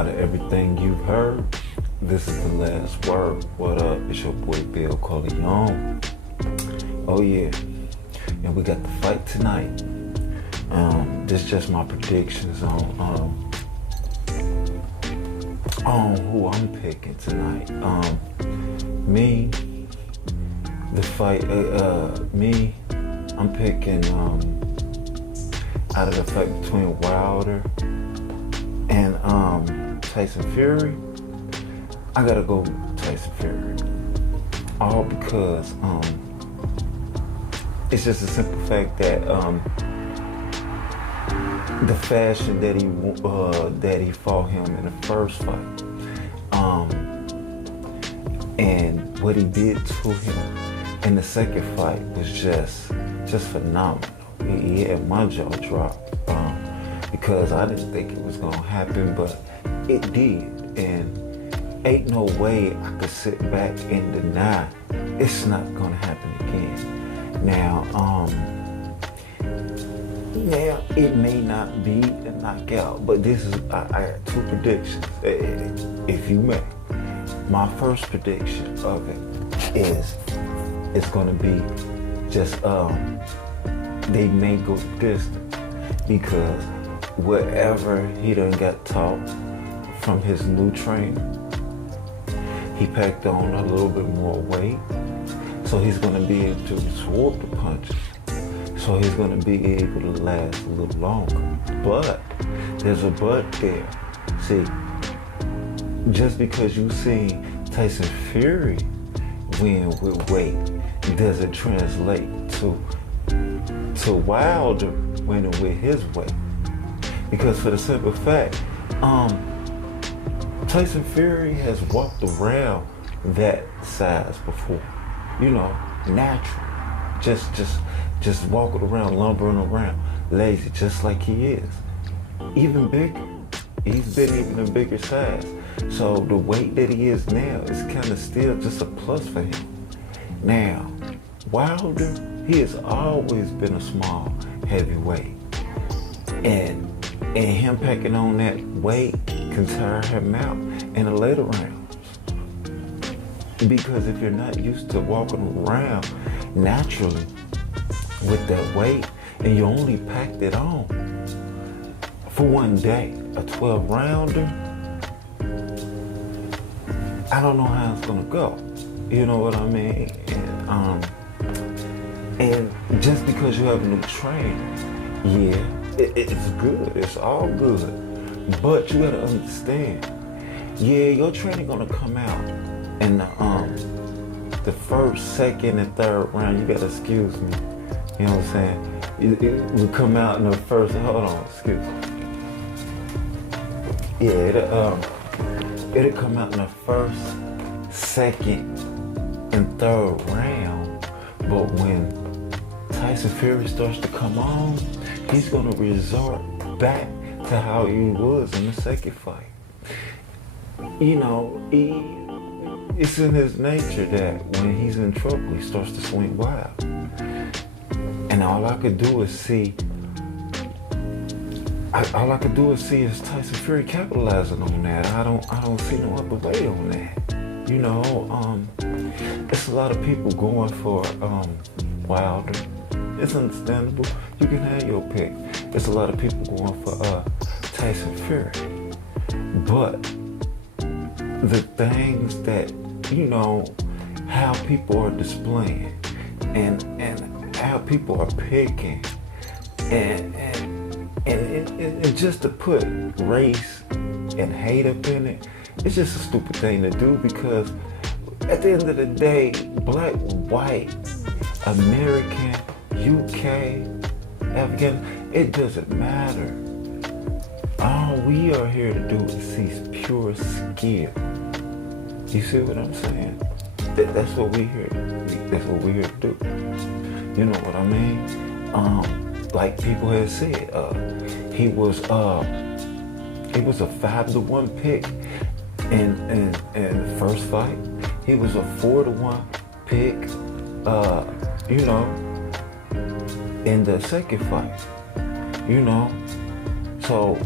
Out of everything you've heard, this is the last word. What up? It's your boy Bill Corleone. Oh yeah, and we got the fight tonight. This is just my predictions on who I'm picking tonight. Me, the fight. I'm picking out of the fight between Wilder and Tyson Fury. I gotta go Tyson Fury. All because it's just a simple fact that the fashion that he fought him in the first fight, and what he did to him in the second fight was just phenomenal. He had my jaw dropped because I didn't think it was gonna happen, but it did, and ain't no way I could sit back and deny it's not gonna happen again. Now, it may not be a knockout, but I got two predictions, if you may. My first prediction of it is it's gonna be just they may go distant because whatever he done got taught from his new trainer, he packed on a little bit more weight, so he's gonna be able to absorb the punches. So he's gonna be able to last a little longer. But there's a but there. See, just because you see Tyson Fury win with weight doesn't translate to Wilder winning with his weight. Because for the simple fact, Tyson Fury has walked around that size before. You know, natural. Just walking around, lumbering around, lazy, just like he is. Even bigger. He's been even a bigger size. So the weight that he is now is kind of still just a plus for him. Now, Wilder, he has always been a small, heavyweight. And him packing on that weight can tire him out in the later rounds. Because if you're not used to walking around naturally with that weight and you only packed it on for one day, a 12-rounder, I don't know how it's gonna go. You know what I mean? And just because you have a new trainer, yeah, it's good, it's all good. But you gotta understand, yeah, your trainer gonna come out in the first, second, and third round. You gotta excuse me. You know what I'm saying? It will come out in the first. Hold on, excuse me. Yeah, it'll come out in the first, second, and third round. But when Tyson Fury starts to come on, he's gonna resort back to how he was in the second fight. You know, it's in his nature that when he's in trouble, he starts to swing wild. And all I could do is see is Tyson Fury capitalizing on that. I don't see no other way on that. You know, it's a lot of people going for Wilder. It's understandable. You can have your pick. There's a lot of people going for Tyson Fury. But the things that, you know, how people are displaying and how people are picking and just to put race and hate up in it, it's just a stupid thing to do because at the end of the day, black, white, American, UK, Afghan, it doesn't matter. All we are here to do is see pure skill. You see what I'm saying? That's what we here. That's what we're here to do. You know what I mean? Like people have said, he was a 5-1 pick in the first fight. He was a 4-1 pick, you know, in the second fight. You know, so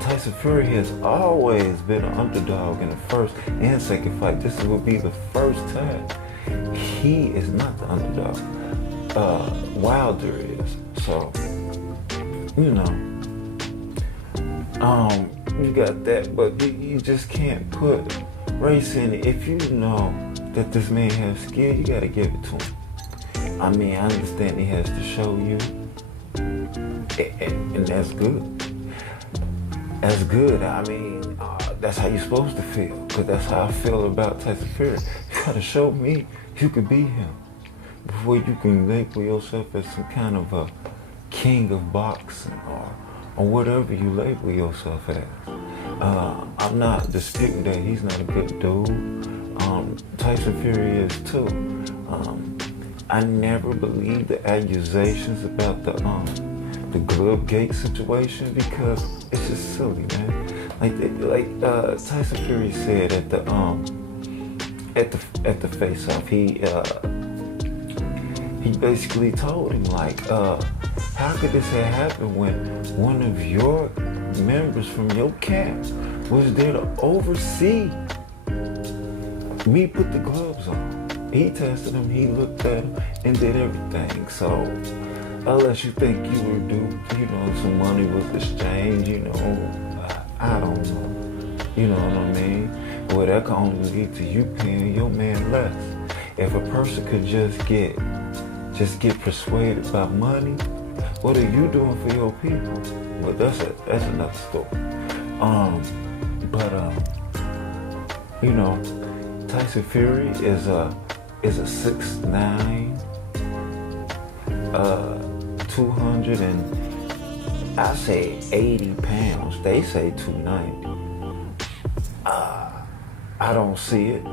Tyson Fury has always been an underdog in the first and second fight. This will be the first time. He is not the underdog. Wilder is. So, you got that, but you just can't put race in it. If you know that this man has skill, you gotta give it to him. I mean, I understand he has to show you, and that's good. That's good. I mean, that's how you're supposed to feel, because that's how I feel about Tyson Fury. You gotta show me you could beat him before you can label yourself as some kind of a king of boxing or whatever you label yourself as. I'm not disputing that he's not a good dude. Tyson Fury is too. I never believed the accusations about the glove gate situation, because it's just silly, man. Like Tyson Fury said at the face-off, he basically told him, like, how could this have happened when one of your members from your camp was there to oversee me put the gloves on? He tested him, he looked at him, and did everything. So, unless you think you were due, some money was exchanged, I don't know. You know what I mean? Well, that can only lead to you paying your man less. If a person could just get persuaded by money, what are you doing for your people? Well, that's another story. Tyson Fury is a 6'9", 200 and I say 80 pounds. They say 290. I don't see it,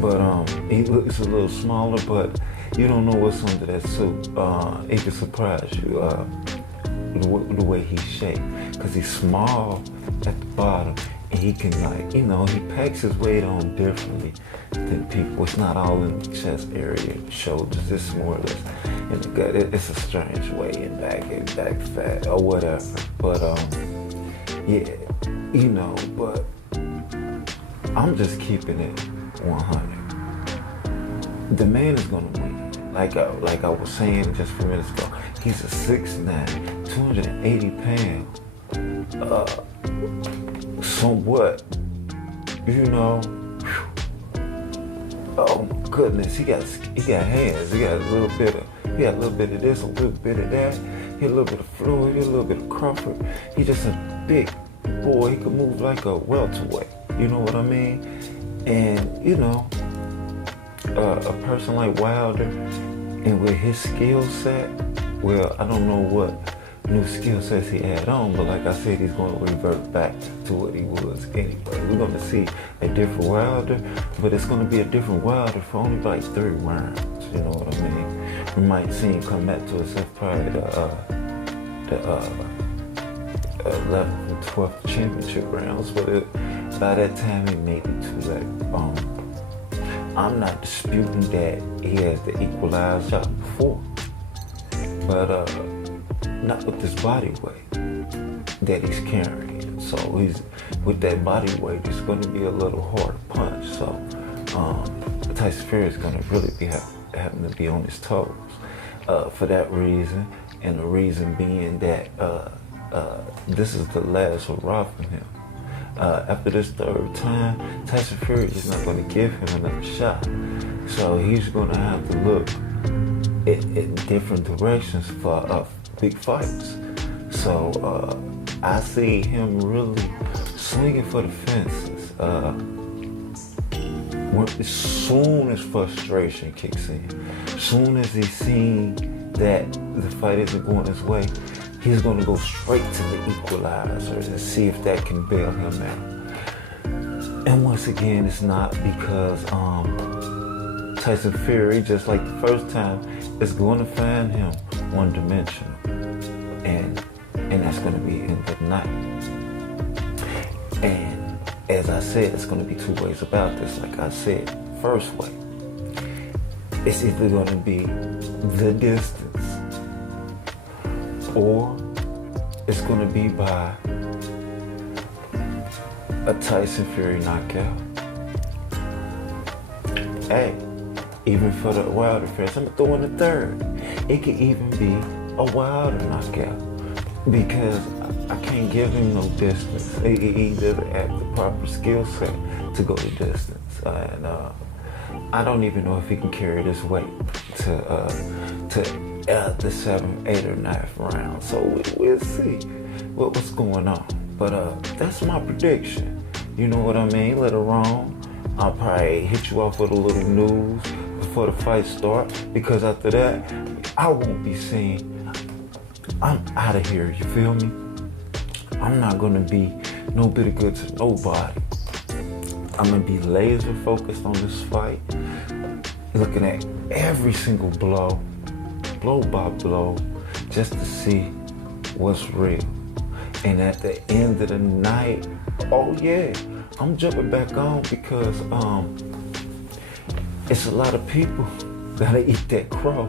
but he looks a little smaller, but you don't know what's under that suit. It can surprise you, the way he's shaped, because he's small at the bottom, and he can, he packs his weight on differently than people. It's not all in the chest area, shoulders. It's more or less in the gut. It's a strange way in back fat or whatever. But but I'm just keeping it 100. The man is gonna win. Like I was saying just a few minutes ago, he's a 6'9", 280 pounds. Somewhat, oh my goodness, he got hands. He got a little bit of this, a little bit of that. He a little bit of fluid, he a little bit of comfort. He just a big boy. He could move like a welterweight. You know what I mean? And a person like Wilder, and with his skill set, well, I don't know what new skill sets he had on, but like I said, he's going to revert back to what he was anyway. We're going to see a different Wilder, but it's going to be a different Wilder for only like 3 rounds. You know what I mean? We might see him come back to himself probably the 11th and 12th championship rounds, but by that time it may be too late. I'm not disputing that he has the equalized shot before, but not with this body weight that he's carrying. So he's with that body weight, it's going to be a little hard to punch. So Tyson Fury is going to really be having to be on his toes for that reason, and the reason being that this is the last hurrah from him. After this 3rd time, Tyson Fury is not going to give him another shot. So he's going to have to look in different directions for big fights. So I see him really swinging for the fences. As soon as frustration kicks in, as soon as he's seen that the fight isn't going his way, he's going to go straight to the equalizer and see if that can bail him out. And once again, it's not because Tyson Fury, just like the first time, is going to find him one-dimensional. And that's going to be in the night. And as I said, it's going to be 2 ways about this. Like I said, first way, it's either going to be the distance or it's gonna be by a Tyson Fury knockout. Hey, even for the Wilder fans, I'm throwing a third. It could even be a Wilder knockout because I can't give him no distance. He doesn't have the proper skill set to go the distance, and I don't even know if he can carry this weight to the 7th, 8th, or 9th round. So we'll see what's going on. But that's my prediction. You know what I mean? Later on, I'll probably hit you off with a little news before the fight start, because after that, I won't be seen. I'm out of here, you feel me? I'm not gonna be no bit of good to nobody. I'm gonna be laser focused on this fight, looking at every single blow by blow, just to see what's real. And at the end of the night, oh yeah, I'm jumping back on because it's a lot of people that'll eat that crow.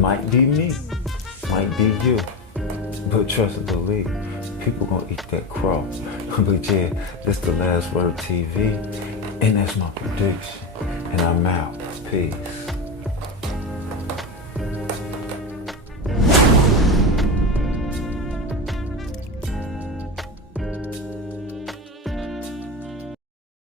Might be me, might be you, but trust and believe, people gonna eat that crow. But yeah, this the Last Word TV, and that's my prediction. And I'm out. Peace.